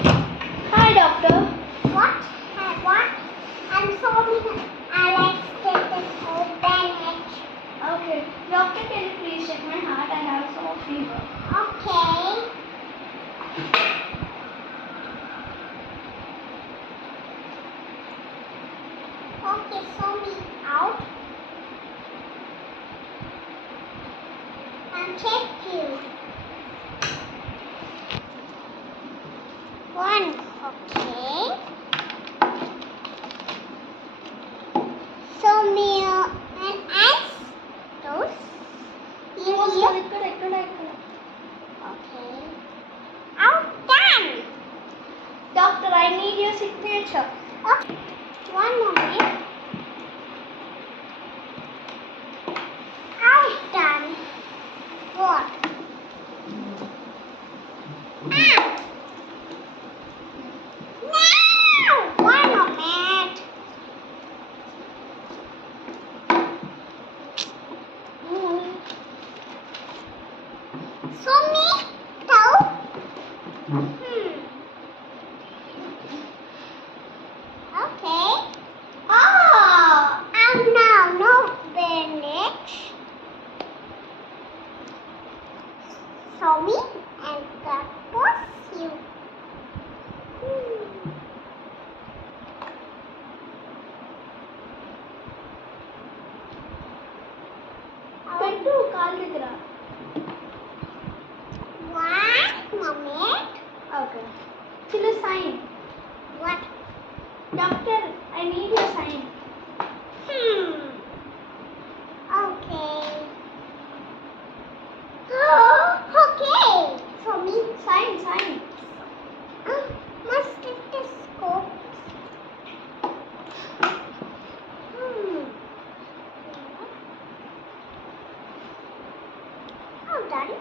Hi, doctor. What? What? I'm sorry. I like stethoscope bandage. Okay. Doctor, can you please check my heart? I have some fever. Okay. Okay, show me out and check you. One. Okay. Show me an eyes. Those. You must Here. ఇక్కడ. Okay. Out done. Doctor, I need your signature. Okay. One moment. Out done. What? Out. Now. One moment. Show me toe. Okay. Ah! And now no bandage. Show me and that was you. పెట్టు కాలు దగ్గర. One moment. Okay. Chillu, sign. What? Doctor, I need your sign. Okay. Okay. Show me. Sign. My stethoscope. How done?